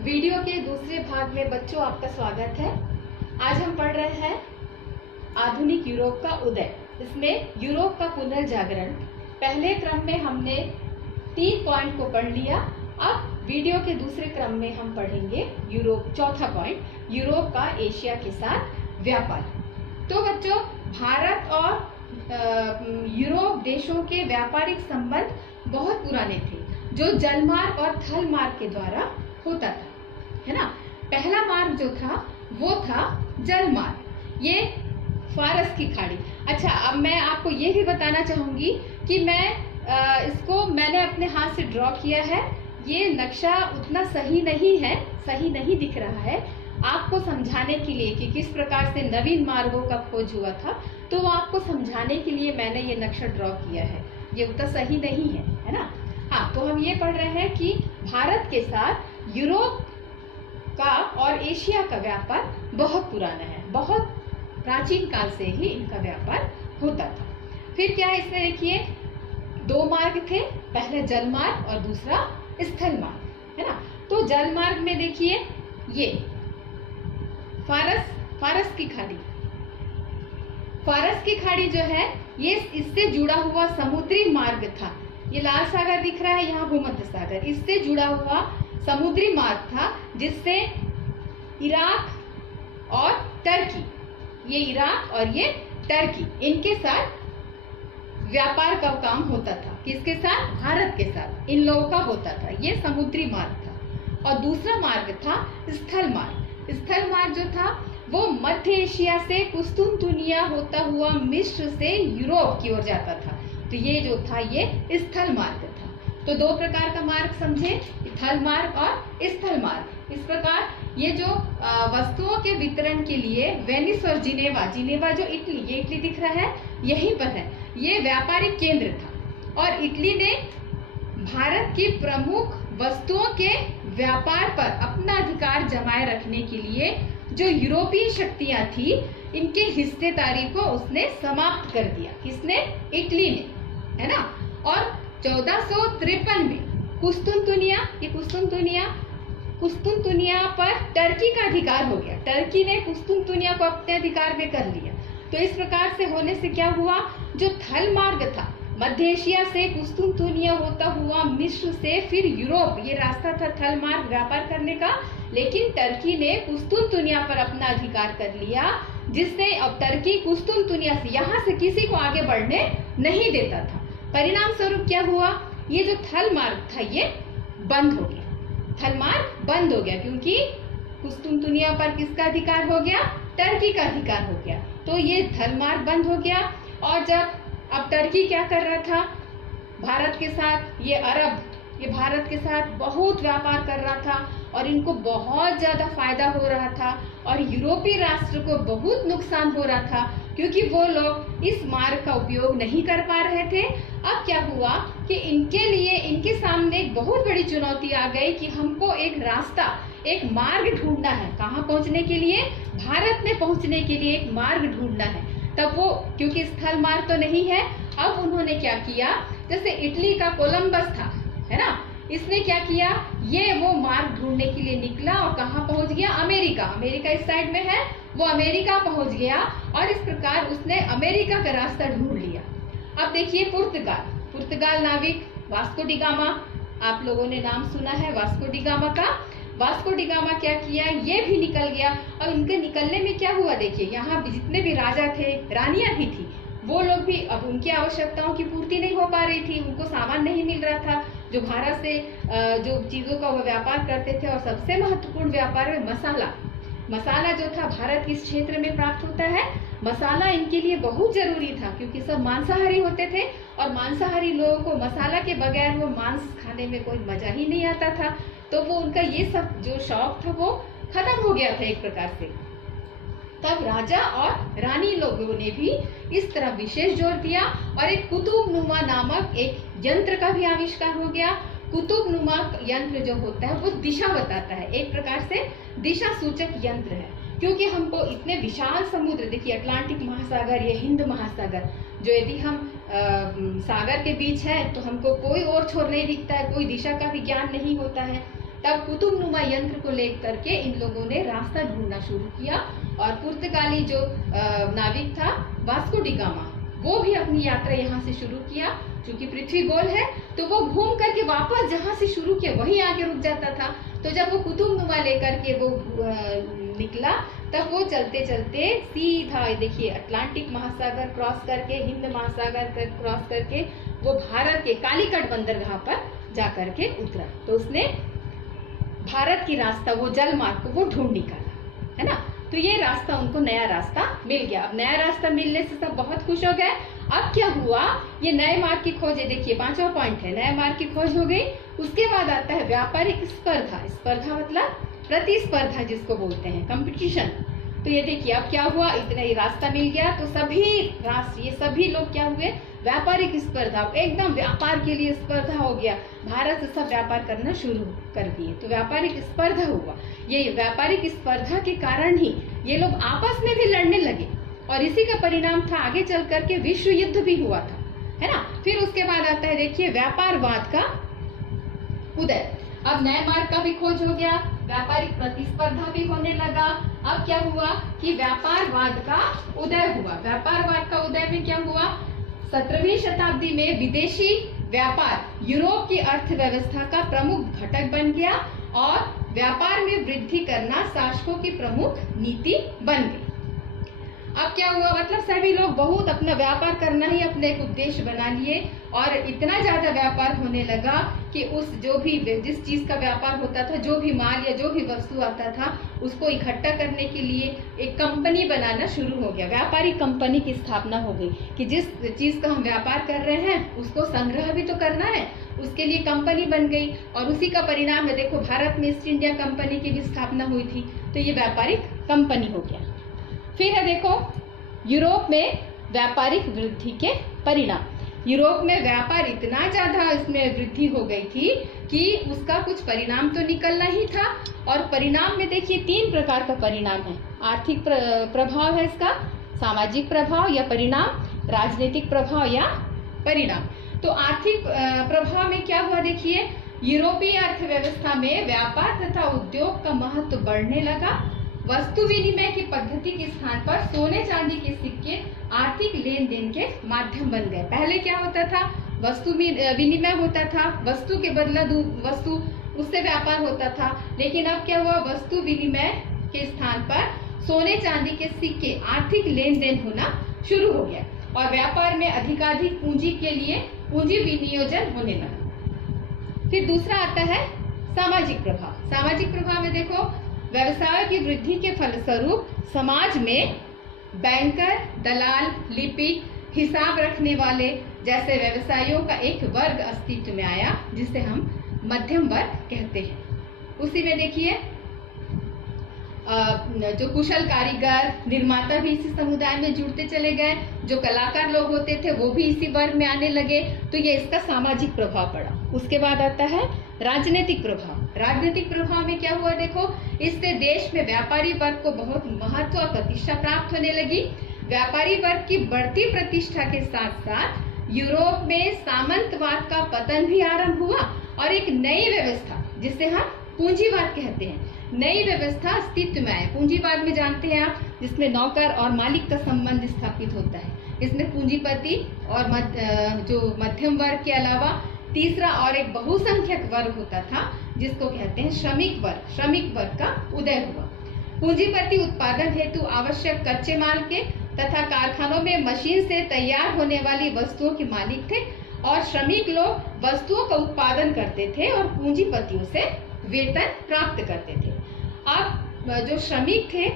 Video के दूसरे भाग में बच्चों आपका स्वागत है। आज हम पढ़ रहे हैं आधुनिक यूरोप का उदय। इसमें यूरोप का पुनर्जागरण। पहले क्रम में हमने 3 पॉइंट को पढ़ लिया। अब वीडियो के दूसरे क्रम में हम पढ़ेंगे यूरोप, चौथा पॉइंट, यूरोप का एशिया के साथ व्यापार। तो बच्चों, भारत और यूरोप देशों के व्यापारिक संबंध बहुत पुराने थे, जो जलमार्ग और थल मार्ग के द्वारा होता था, है ना। पहला मार्ग जो था वो था जल मार्ग, ये फारस की खाड़ी। अच्छा, अब मैं आपको ये भी बताना चाहूंगी कि मैंने अपने हाथ से ड्रॉ किया है। ये नक्शा उतना सही नहीं दिख रहा है। आपको समझाने के लिए कि किस प्रकार से नवीन मार्गों का खोज हुआ था, तो आपको समझाने के लिए मैंने ये नक्शा ड्रॉ किया है। ये उतना सही नहीं है ना। हाँ, तो हम ये पढ़ रहे हैं कि भारत के साथ यूरोप का और एशिया का व्यापार बहुत पुराना है, बहुत प्राचीन काल से ही इनका व्यापार होता था। फिर क्या है इसमें, देखिए 2 मार्ग थे, पहला जल मार्ग और दूसरा स्थल मार्ग, है ना। तो जल मार्ग में देखिए ये फारस की खाड़ी, फारस की खाड़ी जो है ये इससे जुड़ा हुआ समुद्री मार्ग था। ये लाल सागर दिख रहा है, यहाँ भूमध्य सागर, इससे जुड़ा हुआ समुद्री मार्ग था, जिससे इराक और टर्की, ये इराक और ये टर्की, इनके साथ व्यापार का काम होता था। किसके साथ? भारत के साथ इन लोगों का होता था। ये समुद्री मार्ग था। और दूसरा मार्ग था स्थल मार्ग। स्थल मार्ग जो था वो मध्य एशिया से कुस्तुनतुनिया होता हुआ मिस्र से यूरोप की ओर जाता था। तो ये जो था ये स्थल मार्ग था। तो 2 प्रकार का मार्ग समझे, थल मार्ग और स्थल मार्ग। इस प्रकार ये जो वस्तुओं के वितरण के लिए वेनिस और जिनेवा जो इटली, ये इटली दिख रहा है, यहीं पर है, ये व्यापारिक केंद्र था। और इटली ने भारत की प्रमुख वस्तुओं के व्यापार पर अपना अधिकार जमाए रखने के लिए जो यूरोपीय शक्तियां थी, इनके हिस्सेदारी को उसने समाप्त कर दिया। किसने? इटली ने, है ना। और 1453 में कुस्तुनतुनिया पर टर्की का अधिकार हो गया। टर्की ने कुस्तुनतुनिया को अपने अधिकार में कर लिया। तो इस प्रकार से होने से क्या हुआ, जो थल मार्ग था मध्य एशिया से कुस्तुनतुनिया होता हुआ मिस्र से फिर यूरोप, ये रास्ता था थल मार्ग व्यापार करने का, लेकिन टर्की ने कुस्तुनतुनिया पर अपना अधिकार कर लिया, जिससे अब टर्की कुस्तुनतुनिया से, यहाँ से किसी को आगे बढ़ने नहीं देता था। परिणाम स्वरूप क्या हुआ, ये जो थल मार्ग था ये बंद हो गया। थल मार्ग बंद हो गया क्योंकि कुस्तुनतुनिया पर किसका अधिकार हो गया? टर्की का अधिकार हो गया। तो ये थल मार्ग बंद हो गया। और जब अब टर्की क्या कर रहा था भारत के साथ, ये अरब, ये भारत के साथ बहुत व्यापार कर रहा था और इनको बहुत ज्यादा फायदा हो रहा था और यूरोपीय राष्ट्र को बहुत नुकसान हो रहा था, क्योंकि वो लोग इस मार्ग का उपयोग नहीं कर पा रहे थे। अब क्या हुआ कि इनके सामने एक बहुत बड़ी चुनौती आ गई कि हमको एक रास्ता, एक मार्ग ढूंढना है। कहाँ पहुंचने के लिए? भारत में पहुंचने के लिए एक मार्ग ढूंढना है। तब वो, क्योंकि स्थल मार्ग तो नहीं है, अब उन्होंने क्या किया, जैसे इटली का कोलंबस था, है ना, इसने क्या किया, ये वो मार्ग ढूंढने के लिए निकला और कहाँ पहुंच गया? अमेरिका इस साइड में है, वो अमेरिका पहुंच गया और इस प्रकार उसने अमेरिका का रास्ता ढूंढ लिया। अब देखिए पुर्तगाल नाविक वास्को डी गामा, आप लोगों ने नाम सुना है वास्को डी गामा का। वास्को डी गामा क्या किया, ये भी निकल गया। और उनके निकलने में क्या हुआ, देखिए यहाँ जितने भी राजा थे, रानियां भी थी, वो लोग भी, अब उनकी आवश्यकताओं की पूर्ति नहीं हो पा रही थी, उनको सामान नहीं मिल रहा था। जो भारत से जो चीजों का वो व्यापार करते थे, और सबसे महत्वपूर्ण व्यापार में मसाला जो था भारत किस क्षेत्र में प्राप्त होता है, मसाला इनके लिए बहुत जरूरी था, क्योंकि सब मांसाहारी होते थे और मांसाहारी लोगों को मसाला के बगैर वो मांस खाने में कोई मजा ही नहीं आता था। तो वो उनका ये सब जो शौक था वो खत्म हो गया था एक प्रकार से। तब राजा और रानी लोगों ने भी इस तरह विशेष जोर दिया और एक कुतुबनुमा नामक एक यंत्र का भी आविष्कार हो गया। कुतुबनुमा यंत्र जो होता है वो दिशा बताता है, एक प्रकार से दिशा सूचक यंत्र है, क्योंकि हमको इतने विशाल समुद्र, देखिए अटलांटिक महासागर, ये हिंद महासागर, जो यदि हम सागर के बीच है तो हमको कोई और छोर नहीं दिखता है, कोई दिशा का भी ज्ञान नहीं होता है। तब कुतुबनुमा यंत्र को लेकर के इन लोगों ने रास्ता ढूंढना शुरू किया और पुर्तगाली जो नाविक था वास्को डी गामा, वो भी अपनी यात्रा यहाँ से शुरू किया। क्योंकि पृथ्वी गोल है तो वो घूम करके वापस जहाँ से शुरू किया वहीं आके रुक जाता था। तो जब वो कुतुबनुमा लेकर के वो निकला तब वो चलते चलते सीधा देखिए अटलांटिक महासागर क्रॉस करके, हिंद महासागर क्रॉस करके वो भारत के कालीकट बंदरगाह पर जाकर के उतरा। तो उसने भारत की रास्ता, वो जल मार्ग को वो ढूंढ निकाला, है ना। तो ये रास्ता उनको नया रास्ता मिल गया। अब नया रास्ता मिलने से सब बहुत खुश हो गए। अब क्या हुआ, ये नए मार्ग की खोज है, देखिए 5वां पॉइंट है, नए मार्ग की खोज हो गई। उसके बाद आता है व्यापारिक स्पर्धा। स्पर्धा मतलब प्रतिस्पर्धा जिसको बोलते हैं, कंपटीशन। तो ये देखिए अब क्या हुआ, इतना ही रास्ता मिल गया तो सभी राष्ट्र, ये सभी लोग क्या हुए, व्यापारिक स्पर्धा, एकदम व्यापार के लिए स्पर्धा हो गया। भारत से सब व्यापार करना शुरू कर दिए, तो व्यापारिक स्पर्धा हुआ। ये व्यापारिक स्पर्धा के कारण ही ये लोग आपस में भी लड़ने लगे और इसी का परिणाम था आगे चल करके विश्व युद्ध भी हुआ था, है ना। फिर उसके बाद आता है देखिए व्यापारवाद का उदय। अब नए मार्ग का भी खोज हो गया, व्यापारिक प्रतिस्पर्धा भी होने लगा। अब क्या हुआ कि व्यापारवाद का उदय हुआ। व्यापारवाद का उदय में क्या हुआ, 17वीं शताब्दी में विदेशी व्यापार यूरोप की अर्थव्यवस्था का प्रमुख घटक बन गया और व्यापार में वृद्धि करना शासकों की प्रमुख नीति बन गई। अब क्या हुआ, मतलब सभी लोग बहुत अपना व्यापार करना ही अपने एक उद्देश्य बना लिए और इतना ज्यादा व्यापार होने लगा कि उस जो भी जिस चीज का व्यापार होता था, जो भी माल या जो भी वस्तु आता था उसको इकट्ठा करने के लिए एक कंपनी बनाना शुरू हो गया। व्यापारिक कंपनी की स्थापना हो गई कि जिस चीज का हम व्यापार कर रहे हैं उसको संग्रह भी तो करना है, उसके लिए कंपनी बन गई। और उसी का परिणाम है, देखो भारत में ईस्ट इंडिया कंपनी की भी स्थापना हुई थी, तो ये व्यापारिक कंपनी हो गया। फिर है देखो यूरोप में व्यापारिक वृद्धि के परिणाम। यूरोप में व्यापार इतना ज्यादा इसमें वृद्धि हो गई थी कि उसका कुछ परिणाम तो निकलना ही था। और परिणाम में देखिए 3 प्रकार का परिणाम है। आर्थिक प्रभाव है इसका, सामाजिक प्रभाव या परिणाम, राजनीतिक प्रभाव या परिणाम। तो आर्थिक प्रभाव में क्या हुआ, देखिए यूरोपीय अर्थव्यवस्था में व्यापार तथा उद्योग का महत्व बढ़ने लगा। वस्तु विनिमय की पद्धति के स्थान पर सोने चांदी के सिक्के आर्थिक लेन देन के माध्यम बन गए। पहले क्या होता था, वस्तु विनिमय होता था, वस्तु के बदला वस्तु, उससे व्यापार होता था। लेकिन अब क्या हुआ, वस्तु विनिमय के स्थान पर सोने चांदी के सिक्के आर्थिक लेन देन होना शुरू हो गया और व्यापार में अधिकाधिक पूंजी के लिए पूंजी विनियोजन होने लगा। फिर दूसरा आता है सामाजिक प्रभाव। सामाजिक प्रभाव में देखो व्यवसाय की वृद्धि के फलस्वरूप समाज में बैंकर, दलाल, लिपिक, हिसाब रखने वाले जैसे व्यवसायियों का एक वर्ग अस्तित्व में आया जिसे हम मध्यम वर्ग कहते हैं। उसी में देखिए जो कुशल कारीगर, निर्माता भी इसी समुदाय में जुड़ते चले गए, जो कलाकार लोग होते थे वो भी इसी वर्ग में आने लगे। तो ये इसका सामाजिक प्रभाव पड़ा। उसके बाद आता है राजनीतिक प्रभाव। राजनीतिक प्रभाव में क्या हुआ, देखो इससे देश में व्यापारी वर्ग को बहुत महत्व और प्रतिष्ठा प्राप्त होने लगी। व्यापारी वर्ग की बढ़ती प्रतिष्ठा के साथ साथ यूरोप में सामंतवाद का पतन भी आरंभ हुआ और एक नई व्यवस्था जिसे हम पूंजीवाद कहते हैं, नई व्यवस्था अस्तित्व में आए। पूंजीवाद में जानते हैं आप, जिसमें नौकर और मालिक का संबंध स्थापित होता है। इसमें पूंजीपति और जो मध्यम वर्ग के अलावा तीसरा और एक बहुसंख्यक वर्ग होता था जिसको कहते हैं श्रमिक वर्ग। श्रमिक वर्ग का उदय हुआ। पूंजीपति उत्पादन हेतु आवश्यक कच्चे माल के तथा कारखानों में मशीन से तैयार होने वाली वस्तुओं के मालिक थे और श्रमिक लोग वस्तुओं का उत्पादन करते थे और पूंजीपतियों से वेतन प्राप्त करते थे। अब जो श्रमिक थे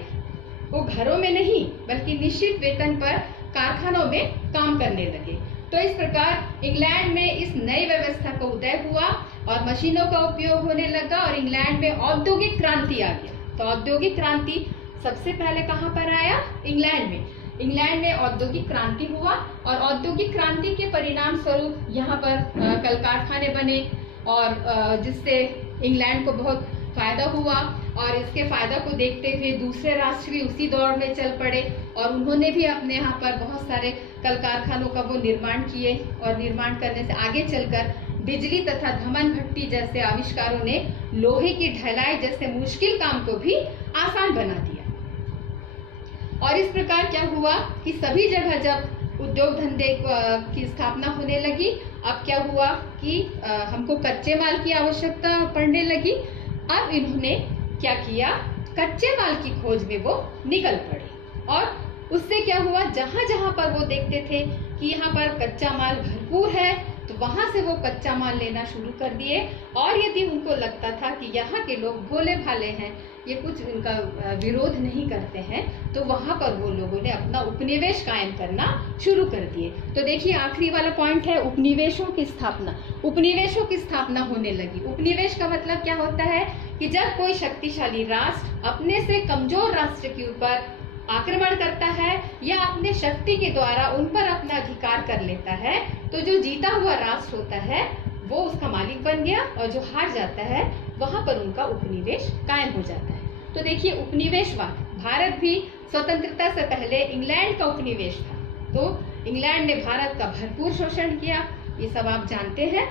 वो घरों में नहीं बल्कि निश्चित वेतन पर कारखानों में काम करने लगे। तो इस प्रकार इंग्लैंड में इस नई व्यवस्था का उदय हुआ और मशीनों का उपयोग होने लगा और इंग्लैंड में औद्योगिक क्रांति आ गया। तो औद्योगिक क्रांति सबसे पहले कहाँ पर आया, इंग्लैंड में। इंग्लैंड में औद्योगिक क्रांति हुआ और औद्योगिक क्रांति के परिणाम स्वरूप यहाँ पर कल कारखाने बने और जिससे इंग्लैंड को बहुत फायदा हुआ और इसके फायदा को देखते हुए दूसरे राष्ट्र भी उसी दौर में चल पड़े और उन्होंने भी अपने यहाँ पर बहुत सारे कल कारखानों का वो निर्माण किए और निर्माण करने से आगे चलकर बिजली तथा धमन भट्टी जैसे आविष्कारों ने लोहे की ढलाई जैसे मुश्किल काम को भी आसान बना दिया। और इस प्रकार क्या हुआ कि सभी जगह जब उद्योग धंधे की स्थापना होने लगी, अब क्या हुआ कि हमको कच्चे माल की आवश्यकता पड़ने लगी। अब इन्होंने क्या किया, कच्चे माल की खोज में वो निकल पड़े और उससे क्या हुआ, जहां जहां पर वो देखते थे कि यहाँ पर कच्चा माल भरपूर है तो वहां से वो कच्चा माल लेना शुरू कर दिए। और यदि उनको लगता था कि यहाँ के लोग भोले भाले हैं, ये कुछ इनका विरोध नहीं करते हैं, तो वहां पर वो लोगों ने अपना उपनिवेश कायम करना शुरू कर दिए। तो देखिए आखिरी वाला पॉइंट है उपनिवेशों की स्थापना। उपनिवेशों की स्थापना होने लगी। उपनिवेश का मतलब क्या होता है कि जब कोई शक्तिशाली राष्ट्र अपने से कमजोर राष्ट्र के ऊपर आक्रमण करता है या अपने शक्ति के द्वारा उन पर अपना अधिकार कर लेता है, तो जो जीता हुआ राष्ट्र होता है वो उसका मालिक बन गया और जो हार जाता है वहां पर उनका उपनिवेश कायम हो जाता है। तो देखिए उपनिवेशवाद, भारत भी स्वतंत्रता से पहले इंग्लैंड का उपनिवेश था, तो इंग्लैंड ने भारत का भरपूर शोषण किया, ये सब आप जानते हैं।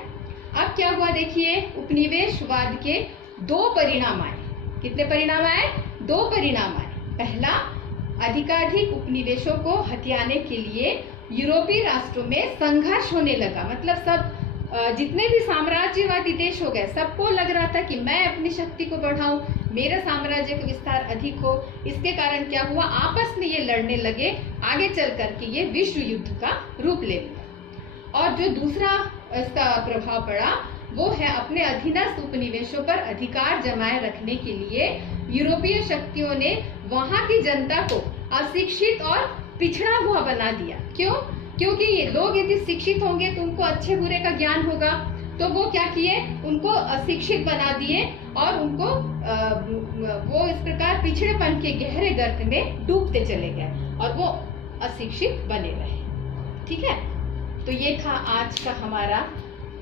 अब क्या हुआ देखिए, उपनिवेशवाद के दो परिणाम आए। कितने परिणाम आए? दो परिणाम आए। पहला, अधिकाधिक उपनिवेशों को हथियाने के लिए यूरोपीय राष्ट्रों में संघर्ष होने लगा। मतलब सब जितने भी साम्राज्यवादी देश हो गए, सबको लग रहा था कि मैं अपनी शक्ति को बढ़ाऊं, मेरा साम्राज्य का विस्तार अधिक हो। इसके कारण क्या हुआ, आपस में ये लड़ने लगे, आगे चल करके ये विश्व युद्ध का रूप ले लिया। और जो दूसरा इसका प्रभाव पड़ा वो है अपने अधीनस्थ उपनिवेशों पर अधिकार जमाए रखने के लिए यूरोपीय शक्तियों ने वहां की जनता को अशिक्षित और पिछड़ा हुआ बना दिया। क्यों? क्योंकि ये लोग यदि शिक्षित होंगे तो उनको अच्छे बुरे का ज्ञान होगा, तो वो क्या किए, उनको अशिक्षित बना दिए और उनको वो इस प्रकार पिछड़ेपन के गहरे गर्त में डूबते चले गए और वो अशिक्षित बने रहे। ठीक है, तो ये था आज का हमारा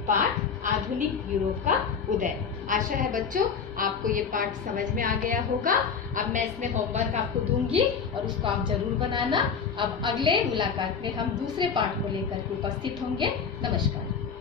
पाठ, आधुनिक यूरोप का उदय। आशा है बच्चों आपको ये पाठ समझ में आ गया होगा। अब मैं इसमें होमवर्क आपको दूंगी और उसको आप जरूर बनाना। अब अगले मुलाकात में हम दूसरे पाठ को लेकर के उपस्थित होंगे। नमस्कार।